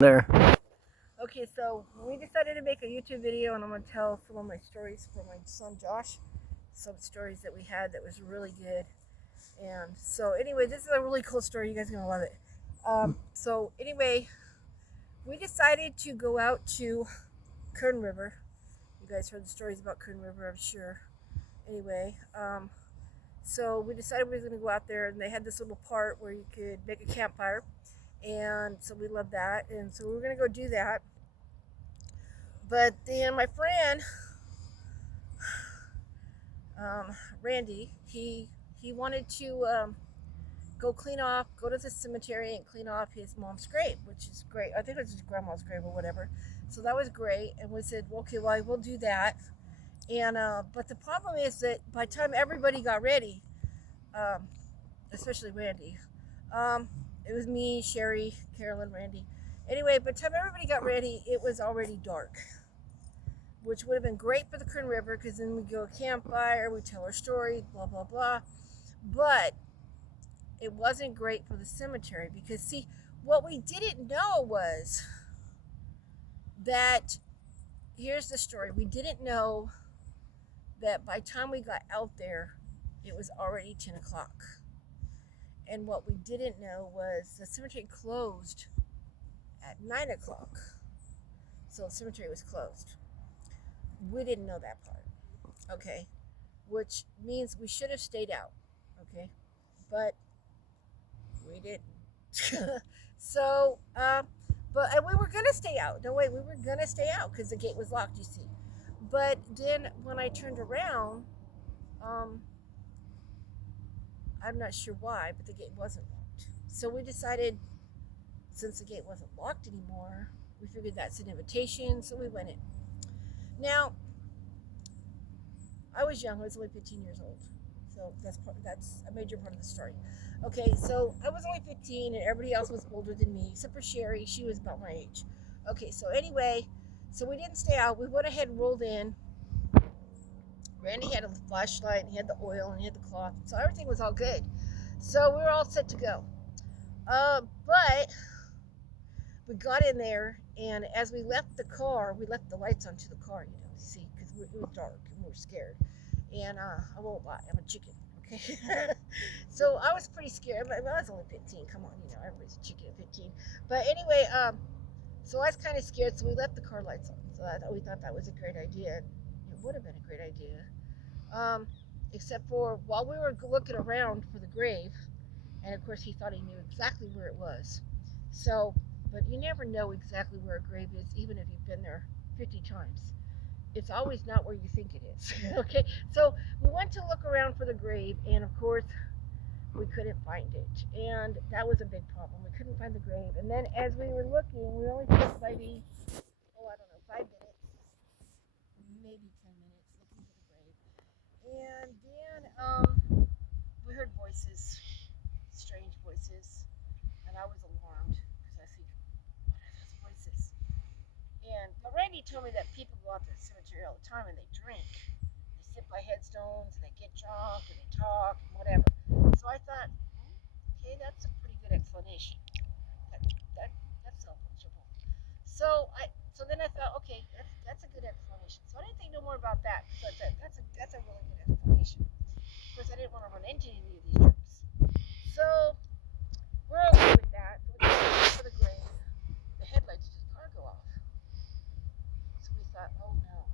There. Okay, so we decided to make a YouTube video, and I'm gonna tell some of my stories for my son Josh. Some stories that we had that was really good. And so, anyway, this is a really cool story. You guys are gonna love it. So anyway, we decided to go out to Kern River. You guys heard the stories about Kern River, I'm sure. Anyway, so we decided we were gonna go out there, and they had this little part where you could make a campfire, and so we loved that, and so we were gonna go do that. But then my friend Randy, he wanted to go to the cemetery and clean off his mom's grave, which is great. I think it was his grandma's grave or whatever. So that was great, and we said, well, okay, well, I will do that. And but the problem is that by the time everybody got ready, um, especially Randy, um, it was me, Sherry, Carolyn, Randy. Anyway, by the time everybody got ready, it was already dark, which would have been great for the Kern River because then we go campfire, we tell our story, blah blah blah. But it wasn't great for the cemetery because see, what we didn't know was that here's the story. We didn't know that by the time we got out there, it was already 10 o'clock. And what we didn't know was the cemetery closed at 9 o'clock. So the cemetery was closed. We didn't know that part. Okay. Which means we should have stayed out. Okay. But we didn't. So, but and we were gonna stay out. No way, we were gonna stay out because the gate was locked. You see, but then when I turned around, um, I'm not sure why, but the gate wasn't locked. So we decided, since the gate wasn't locked anymore, we figured that's an invitation. So we went in. Now, I was young. I was only 15 years old. So that's a major part of the story. Okay, so I was only 15 and everybody else was older than me, except for Sherry. She was about my age. Okay, so anyway, so we didn't stay out. We went ahead and rolled in. Randy had a flashlight, and he had the oil, and he had the cloth. So everything was all good. So we were all set to go. But we got in there, and as we left the car, we left the lights onto the car, see, because it was dark and we were scared. And I won't lie, I'm a chicken. Okay, so I was pretty scared. I was only 15. Come on, everybody's a chicken at 15. But anyway, so I was kind of scared. So we left the car lights on. So we thought that was a great idea. It would have been a great idea, except for while we were looking around for the grave, and of course he thought he knew exactly where it was. So, but you never know exactly where a grave is, even if you've been there 50 times. It's always not where you think it is. Okay, so we went to look around for the grave, and of course we couldn't find it, and that was a big problem. We couldn't find the grave, and then as we were looking, we only took maybe, I don't know, 5 minutes, maybe 10 minutes looking for the grave, and then we heard voices, strange voices, and I was alarmed because I think, what are those voices? And but Randy told me that people go out to the cemetery all the time and they drink. They sit by headstones and they get drunk and they talk and whatever. So I thought, okay, that's a pretty good explanation. That that that's self-observable. So then I thought, okay, that's a good explanation. So I didn't think no more about that. So that's a really good explanation. Of course, I didn't want to run into any of these jerks. So we're okay with that. So we go for the grave. The headlights of the car go off. So we thought, oh no,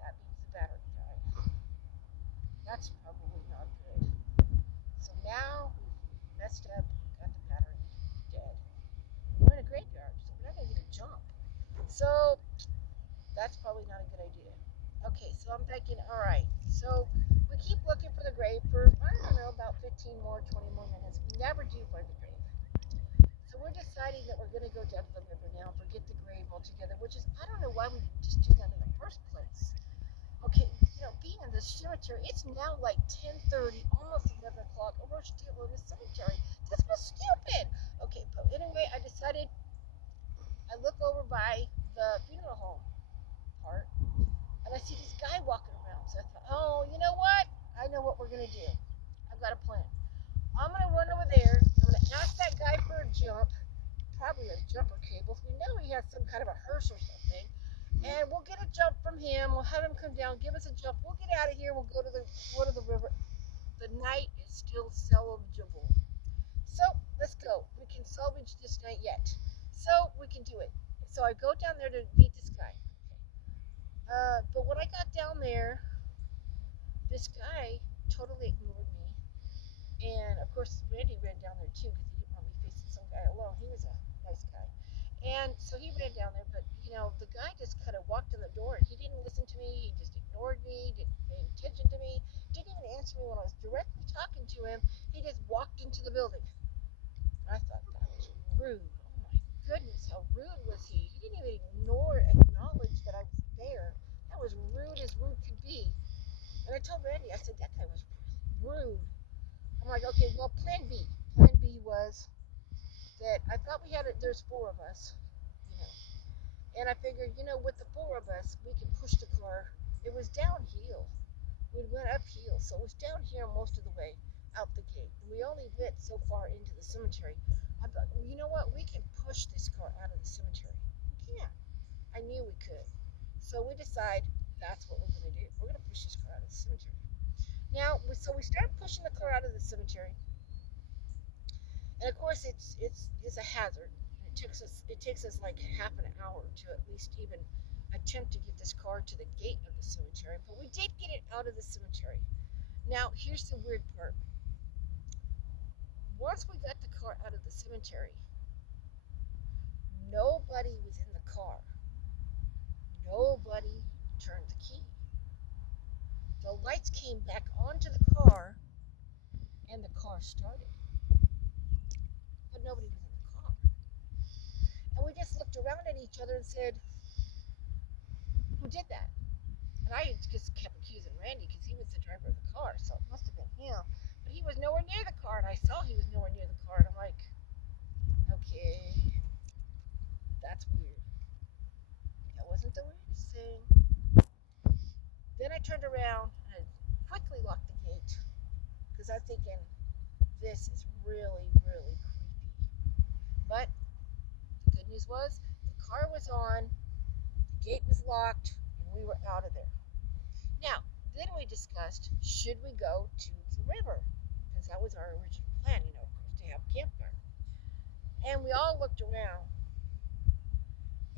that means the battery died. That's probably not good. So now we've messed up, got the battery dead. We're in a graveyard, so we're not going to get a jump. So that's probably not a good idea. Okay, so I'm thinking, all right, so we keep looking for the grave for, I don't know, about 15 more, 20 more minutes. We never do find the grave. So we're deciding that we're going to go down to the river now and forget the grave altogether, which is, I don't know why we just do that in the first place. Okay, being in the cemetery, it's now like 10:30, almost 11 o'clock, and we're still in the cemetery. This was stupid. Okay, but anyway, I decided, I look over by the funeral home part, and I see this guy walking around. So I thought, oh, you know what? I know what we're going to do. I've got a plan. I'm going to run over there. I'm going to ask that guy for a jump. jumper cables. We know he has some kind of a hearse or something. And we'll get a jump from him. We'll have him come down, give us a jump. We'll get out of here. We'll go to the river. The night is still salvageable. So let's go. We can salvage this night yet. So we can do it. So I go down there to meet this guy. But when I got down there, this guy totally ignored me. And of course, Randy ran down there too because he didn't want me facing some guy alone. He was a nice guy. And so he ran down there, but the guy just kind of walked in the door and he didn't listen to me. He just ignored me, didn't pay attention to me, didn't even answer me when I was directly talking to him. He just walked into the building. And I thought that was rude. Oh my goodness, how rude was he? He didn't even acknowledge that I was there. That was rude as rude could be. And I told Randy, I said, that guy was rude. I'm like, okay, well, plan B. Plan B was that I thought there's four of us, and I figured, with the four of us, we can push the car. It was downhill. We went uphill, so it was downhill most of the way out the gate. We only went so far into the cemetery. I thought, you know what? We can push this car out of the cemetery. We can. I knew we could. So we decide that's what we're going to do. We're going to push this car out of the cemetery. Now, so we start pushing the car out of the cemetery. And of course, it's a hazard. It takes us like half an hour to at least even attempt to get this car to the gate of the cemetery. But we did get it out of the cemetery. Now, here's the weird part. Once we got the car out of the cemetery, nobody was in the car. Nobody turned the key. The lights came back onto the car, and the car started. But nobody was in the car. And we just looked around at each other and said, who did that? And I just kept accusing Randy because he was the driver of the car, so it must have been him. But he was nowhere near the car, and I saw he was nowhere near the car, and I'm like, okay, that's weird. That wasn't the weirdest thing. Then I turned around and I quickly locked the gate because I'm thinking, this is really, really creepy. But the good news was the car was on, the gate was locked, and we were out of there. Now, then we discussed, should we go to the river? Because that was our original plan, of course, to have a campfire. And we all looked around,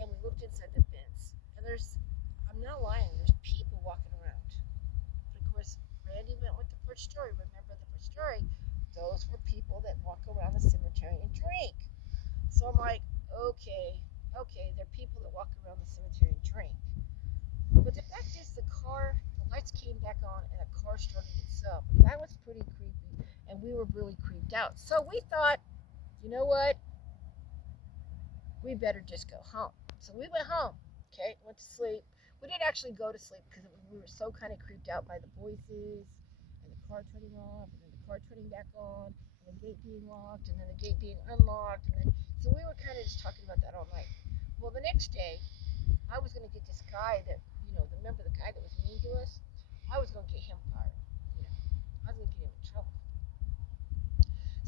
and we looked inside the fence, and I'm not lying, there's people walking around. But of course, Randy went with the first story. Remember the first story? Those were people that walk around the cemetery and drink. So I'm like, okay, they're people that walk around the cemetery and drink. But the fact is, the lights came back on and the car started itself. That was pretty creepy, and we were really creeped out. So we thought, you know what? We better just go home. So we went home, went to sleep. We didn't actually go to sleep because we were so kind of creeped out by the voices and the car turning off and then the car turning back on and the gate being locked and then the gate being unlocked. So we were kind of just talking about that all night. Well, the next day, I was going to get this guy that, remember the guy that was mean to us? I was going to get him fired. I was going to get him in trouble.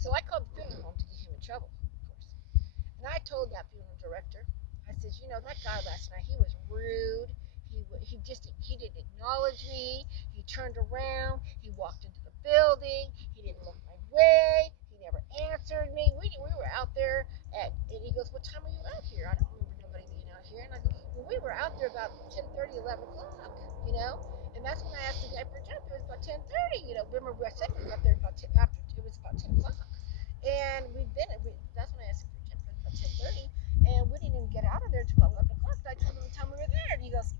So I called the funeral home to get him in trouble, of course. And I told that funeral director, I said, that guy last night, he was rude. He didn't acknowledge me. He turned around. He walked into the building. He didn't look my way. He never answered me. We were out there and he goes, what time were you out here? I don't remember nobody being out here. And I go, well, we were out there about 10:30, 11 o'clock, And that's when I asked the guy for a jump. It was about 10:30, Remember I said we got there about 10 after. It was about 10 o'clock. And that's when I asked him for a jump. It was about 10:30. And we didn't even get out of there until about 11 o'clock. So I told him the time we were there. And he goes,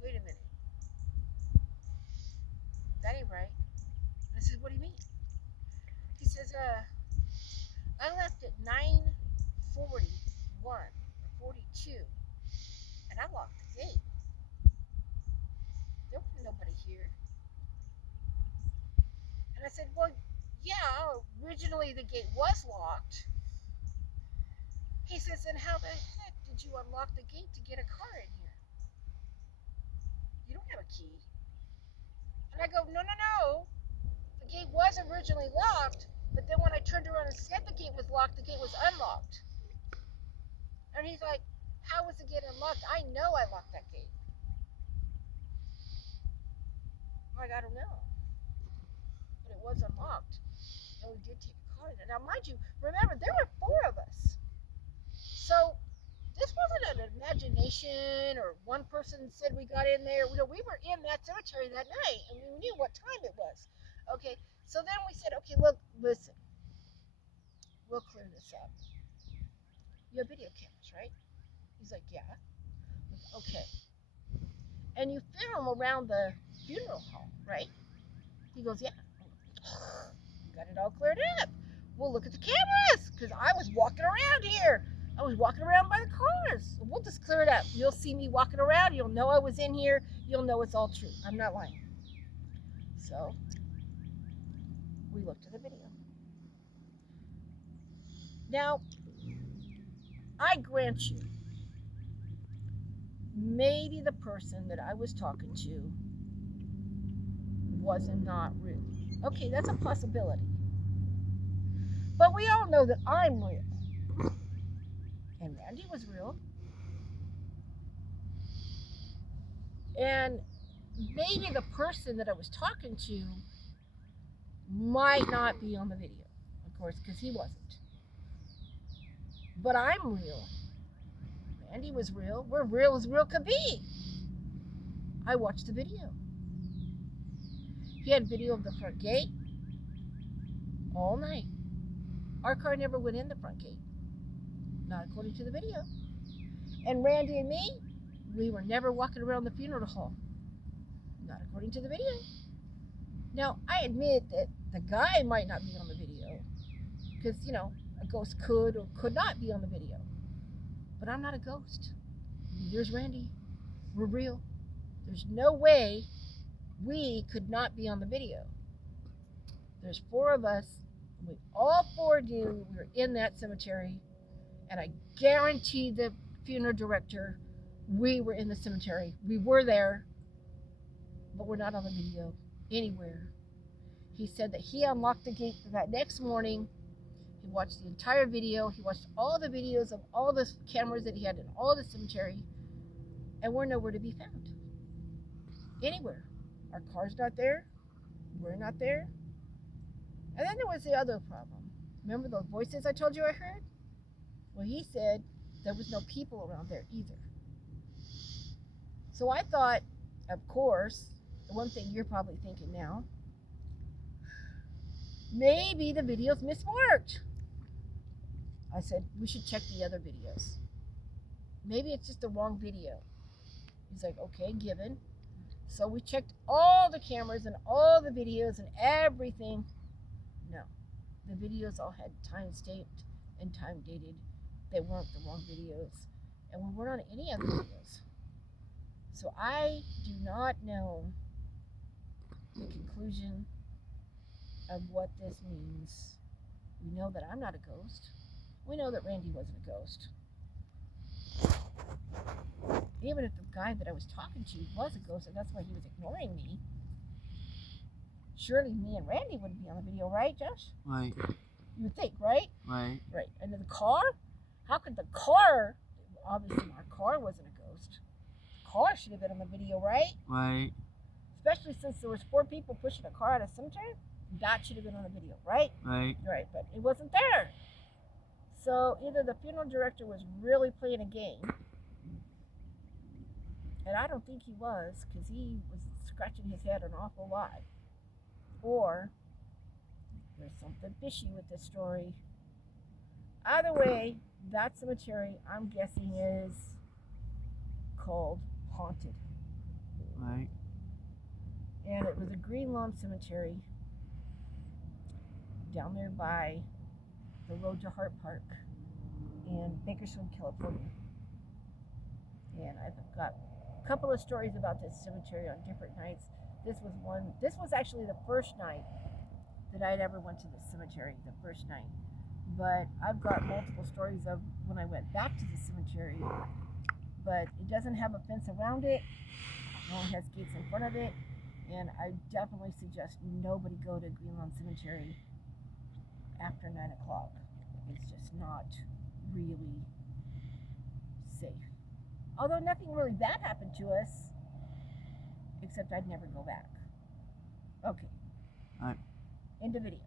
wait a minute. That ain't right. I said, what do you mean? He says, I left at 9:41 or 42. And I locked the gate. There was nobody here. And I said, well, yeah, originally the gate was locked. He says, then how the heck did you unlock the gate to get a car in here? You don't have a key. And I go, no. The gate was originally locked, But then when I turned around and said the gate was locked, the gate was unlocked. And he's like, how was the gate unlocked? I know I locked that gate. I'm like, I don't know. But it was unlocked. And we did take a car in. Now, mind you, remember, there were 4 of us. So this wasn't an imagination or one person said we got in there. We were in that cemetery that night and we knew what time it was. Okay, so then we said, okay, look, listen, we'll clear this up. You have video cameras, right? He's like, yeah. Okay. And you film around the funeral home, right? He goes, yeah. You got it all cleared up. We'll look at the cameras because I was walking around here. I was walking around by the cars. We'll just clear it up. You'll see me walking around. You'll know I was in here. You'll know it's all true. I'm not lying. So we looked at the video. Now, I grant you, maybe the person that I was talking to was not real. Okay, that's a possibility. But we all know that I'm real. And Randy was real. And maybe the person that I was talking to might not be on the video, of course, because he wasn't. But I'm real. Randy was real. We're real as real could be. I watched the video. He had video of the front gate all night. Our car never went in the front gate. Not according to the video. And Randy and me, we were never walking around the funeral hall. Not according to the video. Now, I admit that the guy might not be on the video because, a ghost could or could not be on the video. But I'm not a ghost. Neither's Randy. We're real. There's no way we could not be on the video. There's 4 of us. We all 4 knew we were in that cemetery. And I guarantee the funeral director we were in the cemetery. We were there, but we're not on the video anywhere. He said that he unlocked the gate that next morning. He watched the entire video. He watched all the videos of all the cameras that he had in all the cemetery, and we're nowhere to be found. Anywhere. Our car's not there. We're not there. And then there was the other problem. Remember those voices I told you I heard? Well, he said there was no people around there either. So I thought, of course, the one thing you're probably thinking now, maybe the video's mismarked. I said, we should check the other videos. Maybe it's just the wrong video. He's like, okay, given. So we checked all the cameras and all the videos and everything. No, the videos all had time stamped and time dated. They weren't the wrong videos. And we weren't on any other videos. So I do not know the conclusion of what this means. We know that I'm not a ghost. We know that Randy wasn't a ghost. Even if the guy that I was talking to was a ghost, and that's why he was ignoring me, surely me and Randy wouldn't be on the video, right, Josh? Right. You would think, right? Right. Right. And then the car? How could the car, obviously our car wasn't a ghost. The car should have been on the video, right? Right. Especially since there was 4 people pushing a car out of cemetery. That should have been on the video, right? Right. Right, but it wasn't there. So either the funeral director was really playing a game, and I don't think he was, because he was scratching his head an awful lot, or there's something fishy with this story. Either way, that cemetery, I'm guessing, is called Haunted. Right. And it was a Green Lawn Cemetery down there by the road to Hart Park in Bakersfield, California. And I've got a couple of stories about this cemetery on different nights. This was actually the first night that I'd ever went to this cemetery, the first night. But I've got multiple stories of when I went back to the cemetery, but it doesn't have a fence around it. It only has gates in front of it. And I definitely suggest nobody go to Green Lawn Cemetery after 9 o'clock. It's just not really safe. Although nothing really bad happened to us, except I'd never go back. Okay. All right. End of video.